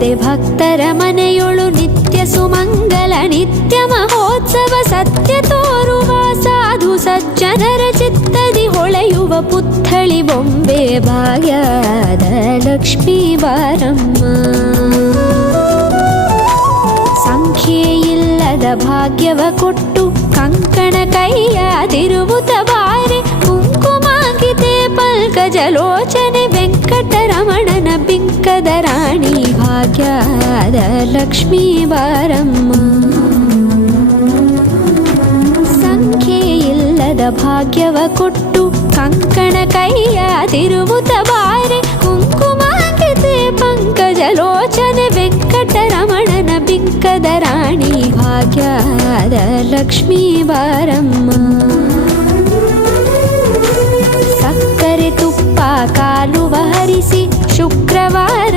ಇಲ್ಲದೆ ಭಕ್ತರ ಮನೆಯೊಳು ನಿತ್ಯ ಸುಮಂಗಲ ನಿತ್ಯ ಮಹೋತ್ಸವ ಸತ್ಯ ತೋರುವ ಸಾಧು ಸಜ್ಜನರ ಚಿತ್ತದಿ ಹೊಳೆಯುವ ಪುತ್ಥಳಿ ಬೊಂಬೆ ಭಾಗ್ಯದ ಲಕ್ಷ್ಮೀ ಬಾರಮ್ಮ. ಸಂಖ್ಯೆ ಇಲ್ಲದ ಭಾಗ್ಯವ ಕೊಟ್ಟು ಕಂಕಣ ಕೈಯಾದಿರುವುತ ಬಾರೆ ಕುಂಕುಮಾಂಕಿತೆ ಪಲ್ಕಜಲೋಚನೆ ವೆಂಕಟರಮಣನ ಬಿಂಕದ ರಾಣಿ ಭಾಗ್ಯದ ಲಕ್ಷ್ಮೀ ಬಾರಮ್ಮ. ಸಂಖ್ಯೆ ಇಲ್ಲದ ಭಾಗ್ಯವ ಕೊಟ್ಟು ಕಂಕಣ ಕೈಯಾದಿರುವುತ ಬಾರೆ ಕುಂಕುಮಾಂಕಿತೆ ಪಂಕಜಲೋಚನೆ ವೆಂಕಟರಮಣನ ಬಿಂಕದ ರಾಣಿ ಭಾಗ್ಯದ ಲಕ್ಷ್ಮೀ ಬಾರಮ್ಮ. ಸಕ್ಕರೆ ತುಪ್ಪ ಕಾಲುವ ಹರಿಸಿ ಶುಕ್ರವಾರ